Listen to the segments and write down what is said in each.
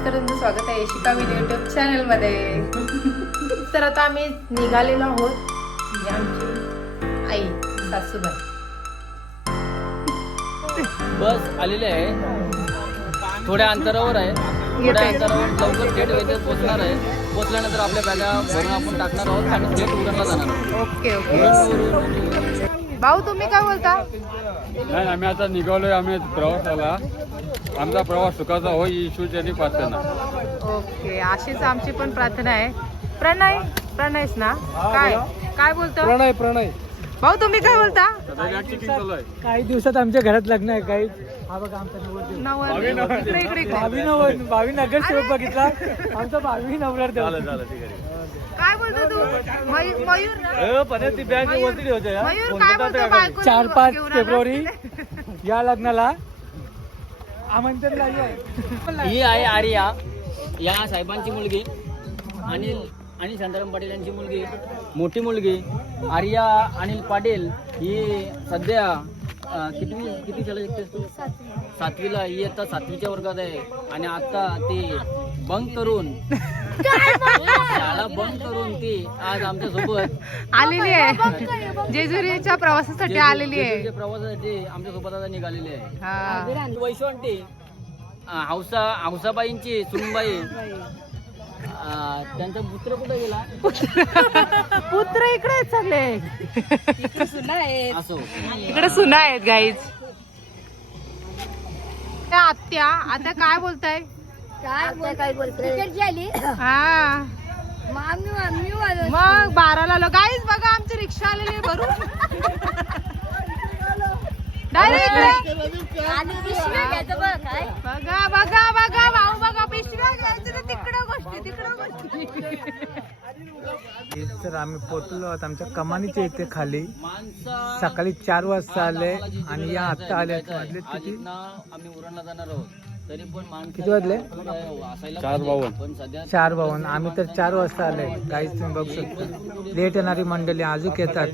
नमस्कार, तुमचं स्वागत आहे शिका व्हिडिओ युट्यूब चॅनलमध्ये. तर आता आम्ही निघालेलो आहोत. ही आमची आई सासूबाई बस आलेले आहे. थोड्या अंतरावर आहे. थोड्या अंतरावर लवकर थेट वेळेत पोहोचणार आहे. पोहोचल्यानंतर आपल्या बॅगा भरून आपण टाकणार आहोत आणि थेट उरणला जाणार आहोत. Okay okay. भाऊ तुम्ही काय बोलता? नाही, आम्ही आता निघालोय. आम्ही प्रवासाला. आमचा प्रवास सुखाचा होई ईश्वरचरणी प्रार्थना. ओके, अशीच आमची पण प्रार्थना आहे. प्रणयच ना? काय बोलतो प्रणय भाऊ, तुम्ही काय बोलता? काही दिवसात आमच्या घरात लग्न आहे. काही हा बघा आमचा नवरदेव. इकडे. भावी नगरसेवक बघितला. आमचा भावी नवरार काय बोलतो तू? मयूर ना? मयूर काय बोलतो? बायको 4-5 घेऊन आला? फेब्रुवारी या लग्नाला आमंत्रण आहे. ही आहे आर्या, या साहेबांची मुलगी. आणि शांताराम पाटील यांची मुलगी, मोठी मुलगी आर्या अनिल पाटील. ही सध्या किती शाळा शिकतेस तू? 7वीला. ही आता 7वीच्या वर्गात आहे. आणि आता ती बंक करून शाळा बंक करून ती आज आमच्या सोबत आलेली आहे. जेजुरीच्या प्रवासासाठी आलेली आहे. प्रवासासाठी आमच्या सोबत आता निघालेली आहे. हा. वैशवंती हौसाबाईंची सुनबाई. त्यांचा पुत्र कुठे गेला? पुत्र इकडे चालले. असो, इकडे सुना आहेत गाईज. त्या आत्या आता काय बोलताय? काय बोलते हा मग 12ला आलो गाईज. बघा आमची रिक्षा आलेली आहे भरून. डायरेक्ट बघा भाऊ बघा, पिशव्या घ्यायचं ना. तिकडं गोष्टी. तर आम्ही पोहोचलो आहोत आमच्या कमानीच्या इथे खाली. सकाळी 4 वाजता आले आणि या आत्ता आले. वाजले किती? आम्ही उरणला जाणार आहोत. तरी पण किती वाजले? 4:52. 4:52. आम्ही तर 4 वाजता आले. काहीच तुम्ही बघू शकता. लेट येणारी मंडळी अजून येतात.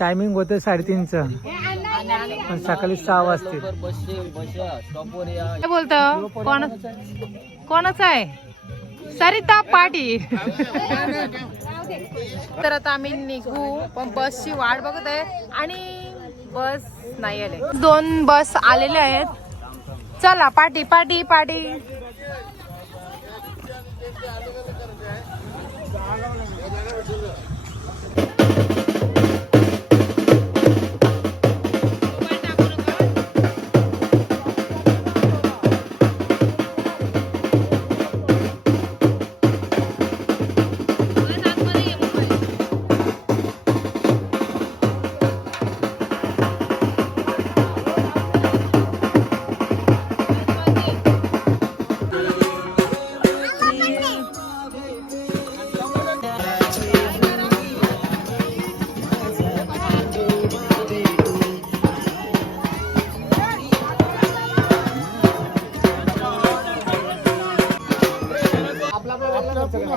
टायमिंग होतं 3:30चं, पण सकाळी 6 वाजते. स्टॉपवर या. काय बोलतो? कोणाचं आहे? सरिता पाटील. तर आता आम्ही निघू, पण बसची वाट बघत आहे आणि बस नाही आले. 2 बस आलेले आहेत. चला पाटी.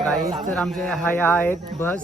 काही तर आमचे ह्या आहेत बस.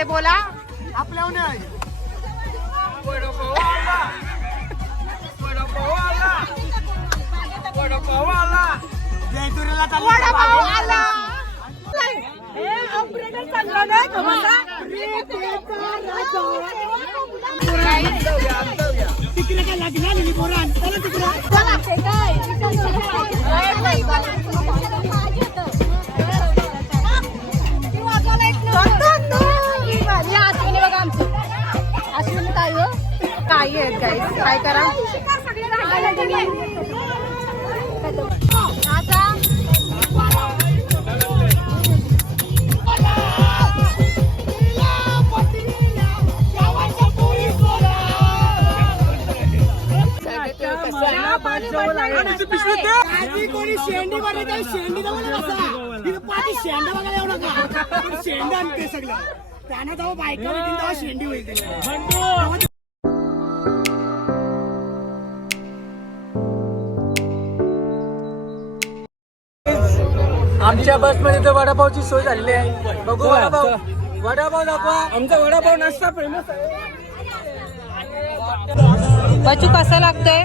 ते बोला. वडापाव आला. काही आहेत गाईस, काय करा. कोणी शेंडी बनवते शेंडी शेंडा बघायला येऊ नका शेंडा आणते सगळं त्यांना तेव्हा बायका भेटेल तेव्हा शेंडी होईल. आमच्या बस मध्ये तर वडापावची सोय झालेली आहे. बघू वडापाव. वडापाव दाखवा. आमचा वडापाव नाश्ता फेमस आहे. बच्चू कसं लागतंय.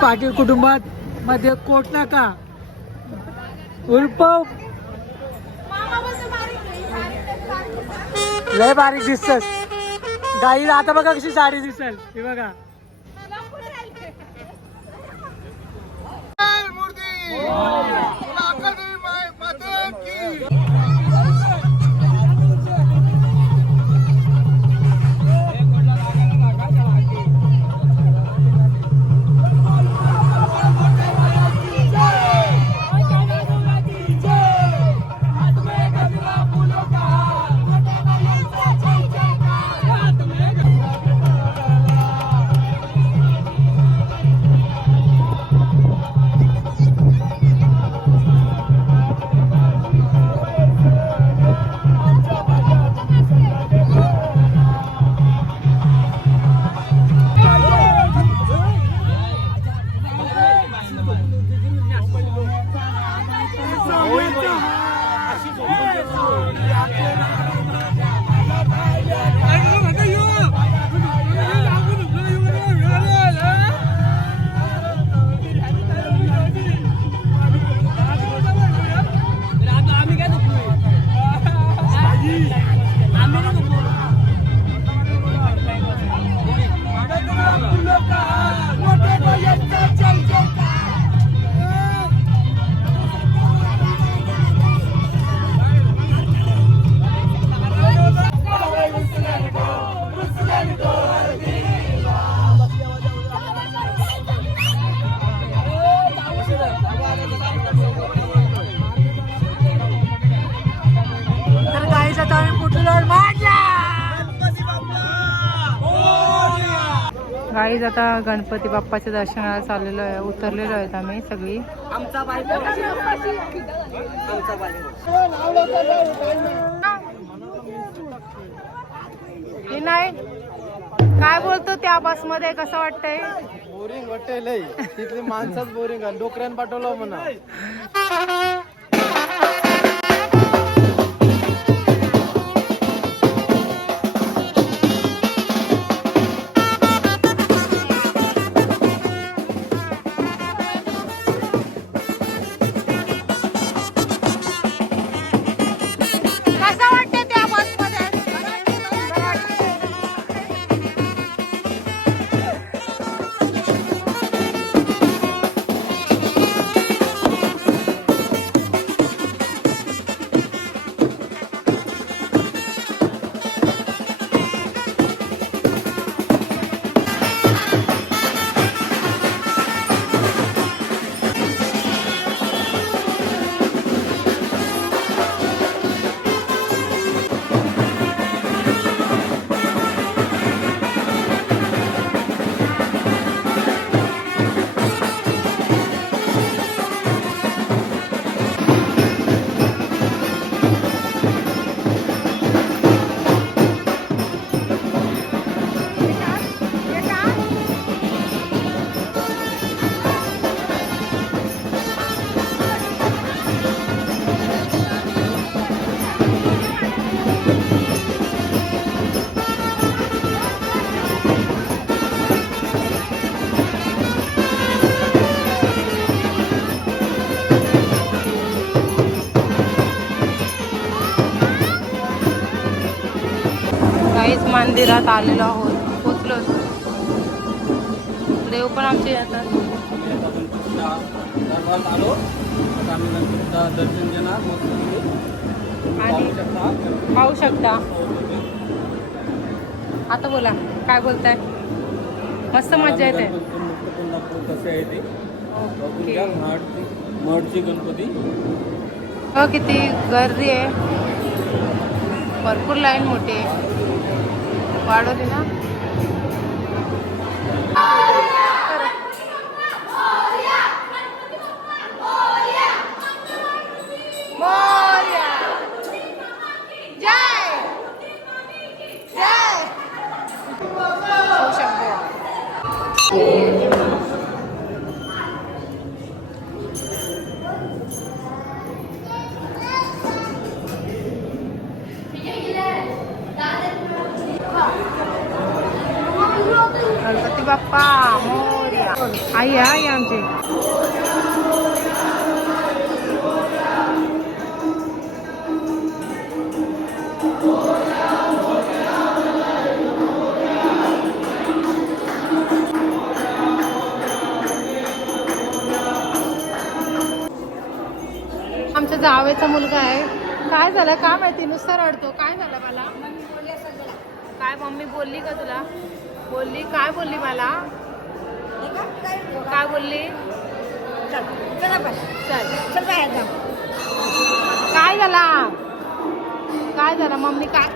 पाटील कुटुंबात मध्ये कोट नाका उर्फ लय बारीक दिसत. गाई आता बघा कशी साडी दिसेल. हे बघा गाईज आता गणपती बाप्पाच्या दर्शनाला चाललेलो आहे, उतरलेलो आहेत आम्ही सगळी. नाही काय बोलतो त्या बस मध्ये, कसं वाटतंय? बोरिंग वाटेल तिथली माणसंच बोरिंग आहे, डोकऱ्यान पाठवलं म्हणा. कसं वाटतं त्या बस मध्ये? काहीच मंदिरात आलेलो आहोत, पोचलो. देव पण आमचे येतात. आलो आता आम्ही गणपतीचं दर्शन घेणार. आणि पाहू शकता. आता बोला, काय बोलताय? मस्त मजा येते. कसे आहे ते ओके. मठची गणपती. किती गर्दी आहे, भरपूर लाईन मोठी आहे. वाढवली ना. गणपती बाप्पा मोरया. आई आहे आमची. आमच्या जावेचा मुलगा आहे. काय झालं काय माहिती, नुसता रडतो. काय झालं मला? काय मम्मी बोलली का तुला? बोलली काय बोलली मला? काय बोलली? चल काय झाला? काय झालं मम्मी? काय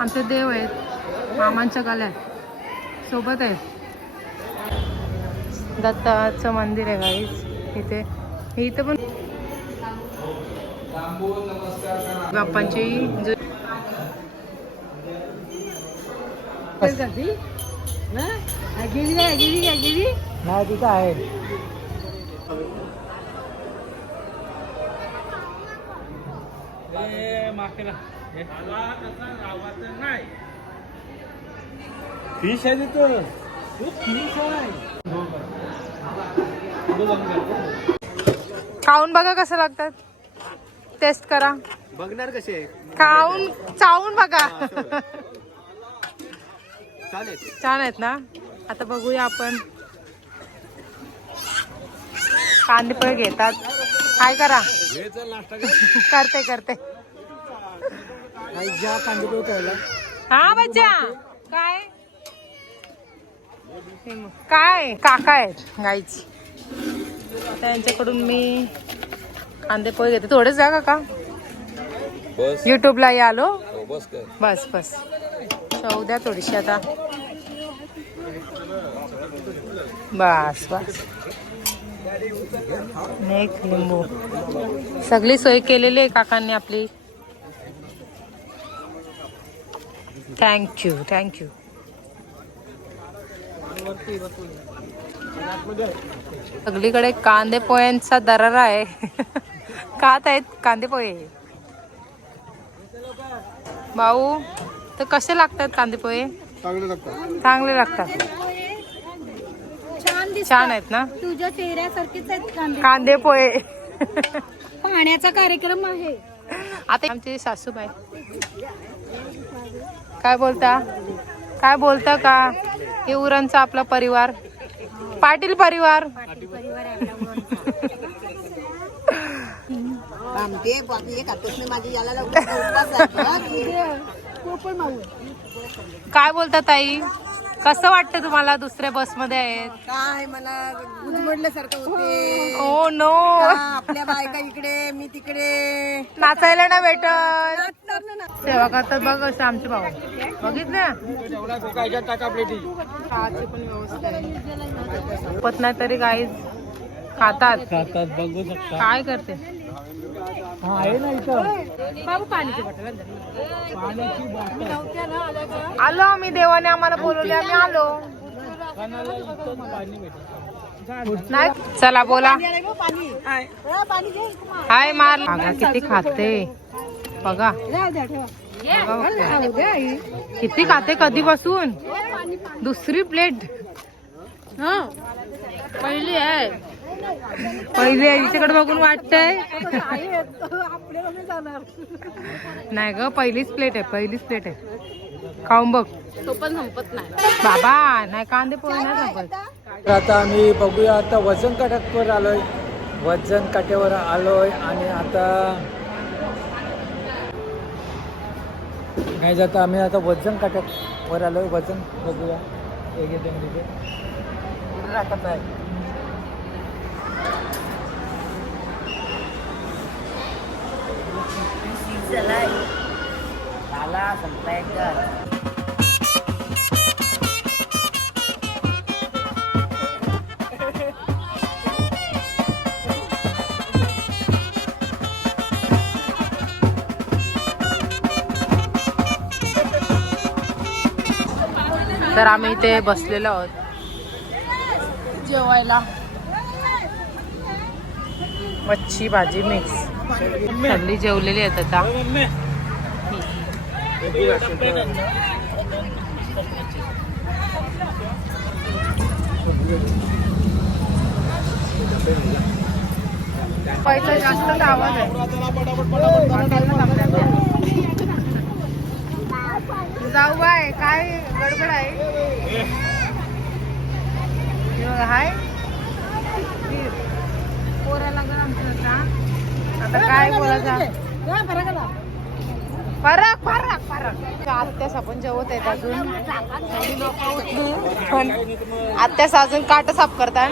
आमचे देव आहेत, मामांच्या गळ्यात सोबत आहे. दत्ताचं मंदिर आहे गाईज इथे. इथे पण बाप्पांची नाही तिथं आहे. फिश आहे तिथं. फिश आहे. खाऊन बघा कसं लागतात, टेस्ट करा. बघणार कसे खाऊन चावून बघा. छान आहेत ना. आता बघूया आपण. कांदे पोहे घेतात. काय करा करते ज्या कांदे कळला हा बच्चा. काय काका आहेत गाईची. त्यांच्याकडून मी कांदे पोहे घेते. थोडेच जा काका. युट्यूबला आलो. बस शाहू द्या थोडीशी आता. बस नेक लिंबू. सगळी सोय केलेली आहे काकांनी आपली. थँक्यू. सगळीकडे कांदे पोह्यांचा दरारा आहे. खात आहेत कांदे पोहे. भाऊ तर कसे लागतात कांदे पोहे? चांगले लागतात. छान आहेत ना. तुझ्या चेहऱ्यासारखेच आहेत कांदे पोहे. पाण्याचा कार्यक्रम आहे. आता आमची सासूबाई काय बोलता का? हे उरणचा आपला परिवार, पाटील परिवार. काय बोलता ताई? कसं वाटतं तुम्हाला दुसऱ्या बस मध्ये आहेत? काय मला गुदमडल्यासारखं होते. Oh no. आपल्या बायका इकडे मी तिकडे नाचायला ना भेटत. सेवा करतात बघ असं आमचे भाऊ. बघितलं चहाची पण व्यवस्था आहे. पत नाही तरी काही खातात. बघू शकता. काय करते आहे ना इथं बाबू पाण्याची बॉटल. आलो आम्ही. देवाने आम्हाला बोलवले, आम्ही आलो. नाही चला बोला. हाय मार. बघा किती खाते. बघा किती खाते कधीपासून. दुसरी प्लेट पहिली आहे. हिच्याकडे बघून वाटतंय. नाही ग पहिलीच प्लेट आहे. खाऊन बघ. तो पण संपत नाही बाबा. नाही कांदे पोहे नाही संपत. तर आता आम्ही बघूया. आता वजन काट्यावर आलोय आणि आता नाही जाता आम्ही आता वजन काट्यावर आलोय. वजन बघूया. राहतात आहे. तर आम्ही इथे बसलेलो आहोत जेवायला. मच्छी भाजी मिक्स. सगळी जेवलेली आहेत आता. पैसा जास्त आवाज आहे. जाऊ बाय. काय गडबड आहे? हाय पोराला आमच्या आता काय बोलायचं. फरक आत्यास आपण जेवत आहेत अजून. पण आत्यास अजून काट साफ करतात.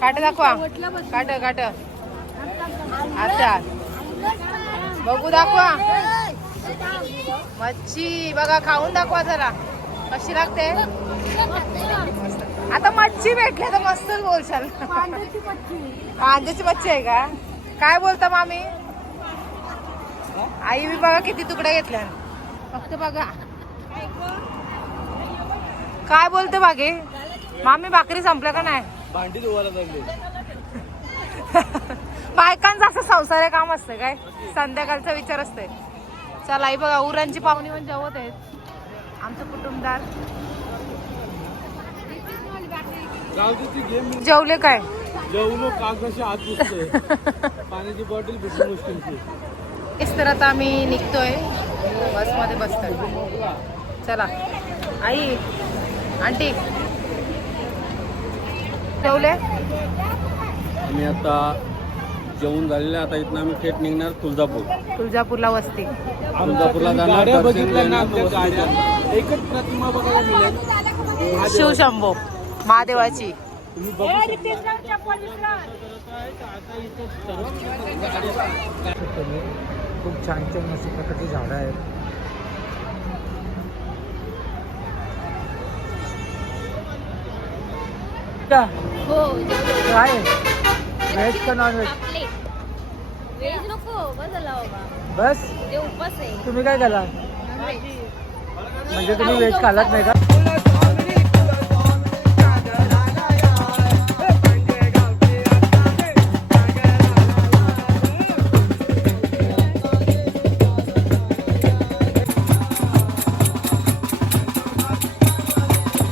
काट दाखवा. काट आत्या बघू दाखवा. मच्छी बघा खाऊन दाखवा जरा कशी लागते. आता मच्छी भेटली तर मस्तच बोलशाल. कांद्याची मच्छी आहे का? काय बोलता मामी? आई बी बघा किती तुकडे घेतल्या. फक्त बघा काय बोलते बागे. मामी भाकरी संपल्या का नाही? भांडी धुवायला लागली. बायकांचं असं संसार काम असतं काय? संध्याकाळचा विचार असतोय. चला आई बघा उरांची पाहुणी पण जेवत आहेत. आमचं कुटुंबदार जेवले काय? जेवलो कागदाशी हात पुसतोय. पाण्याची बॉटल भेटली मुश्किल. इस तर आता आम्ही निघतोय. बसमध्ये बसतोय. चला आई आंटी ठेवले. आम्ही आता जेवण झालेलं आहे. आता इथनं आम्ही थेट निघणार तुळजापूरला वस्ती. तुळजापूरला जाणार. दर्शन घेणार. एकच प्रतिमा बघायला मिळेल. शिवशंभो महादेवाची. खूप छान छान अशा प्रकारची झाडं आहेत. हो काय व्हेज का नॉन व्हेज? वेज नको बस झाला बाबा, बस ते उपास आहे. तुम्ही काय केला? म्हणजे तुम्ही व्हेज खालात नाही का?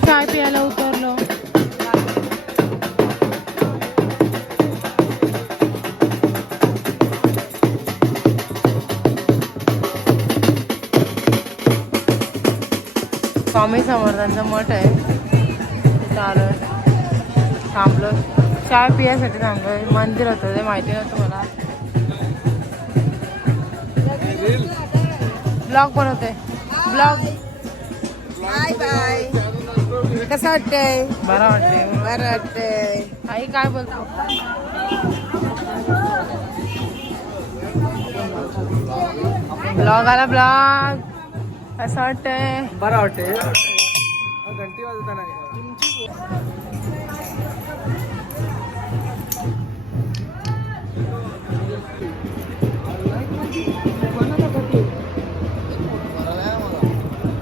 चाय प्यायला उतरलो. स्वामी समर्थांचं मठ आहे. चालू थांबलो चाय पियासाठी थांबलोय. मंदिर होतं ते माहिती नव्हतं मला. ब्लॉग बनवते ब्लॉग. Bye bye. कसं वाटतंय? बरं वाटते. बरं वाटतंय. आई काय बोलतो? ब्लॉग आला ब्लॉग. असं वाटतंय. बरं वाटते. घंटी वाजवताना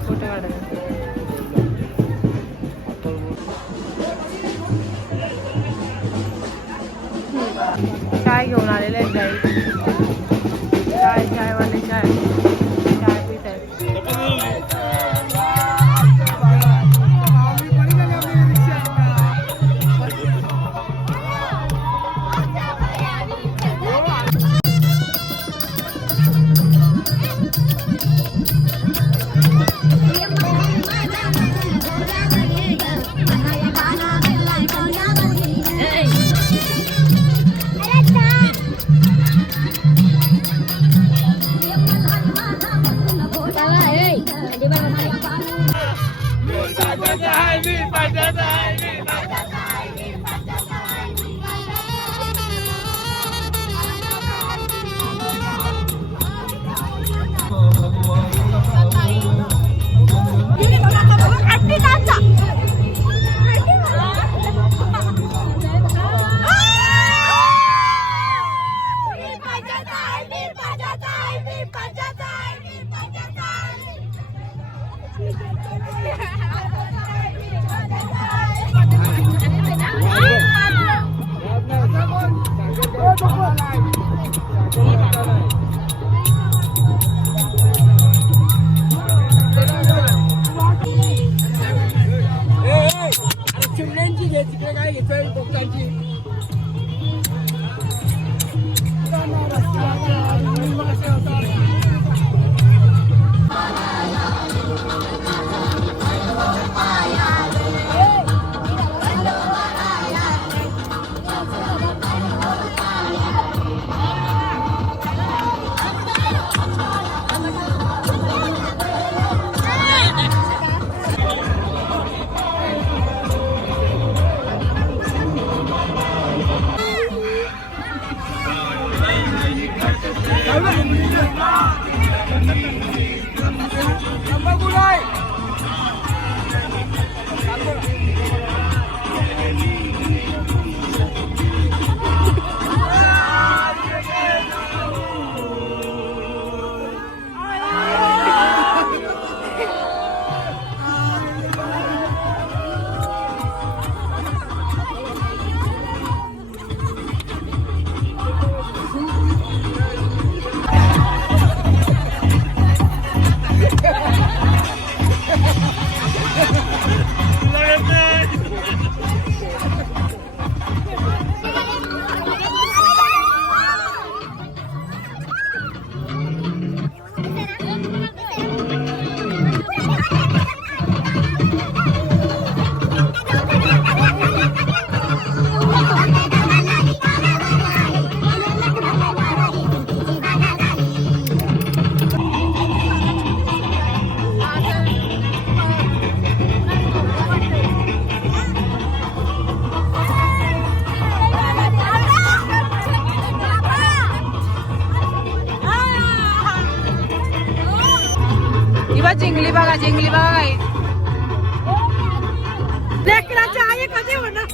फोटो काढायला. चाय घेऊन आलेले आहेत गाई. चायवाले चाय पित आहेत. बघा जिंकली बघा काय लेकराची आई कधी होणार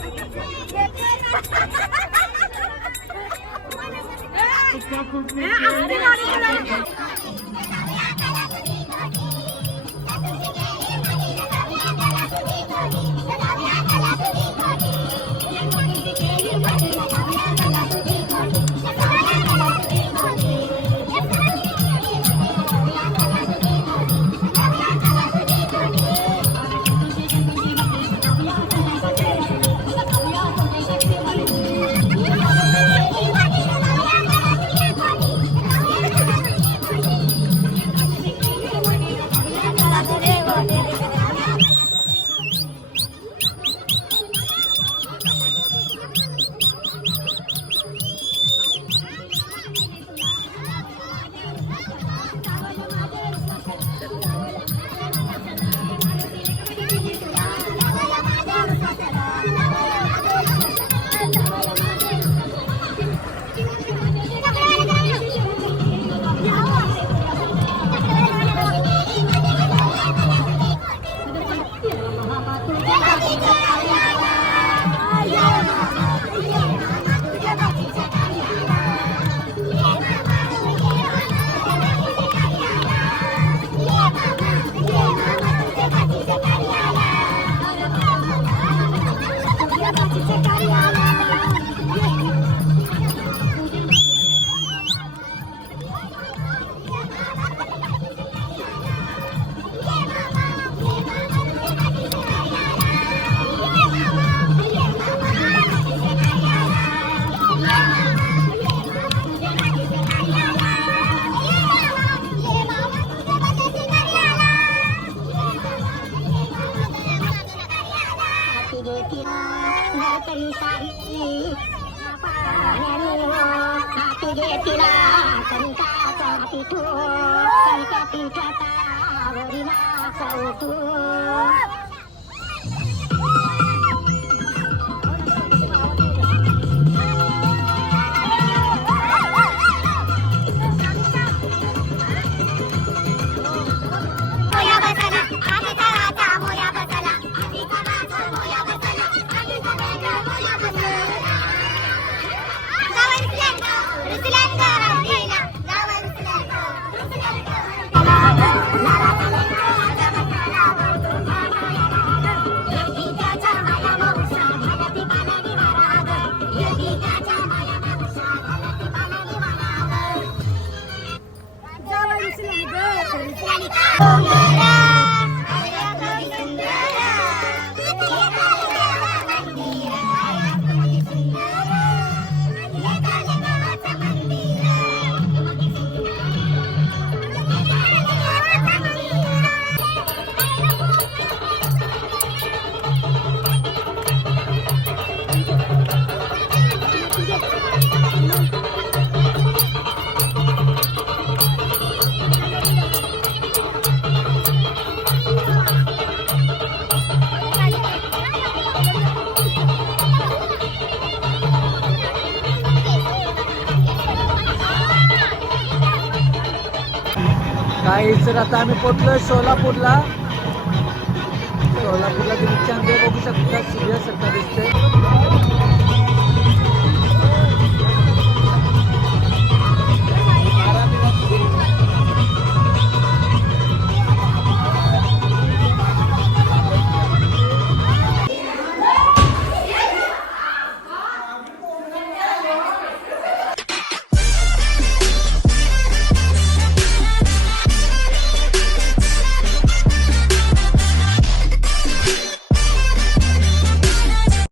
काही तर आता आम्ही पोहोचलो सोलापूरला तुम्ही चांगले बघू शकता सूर्यासारखा दिसते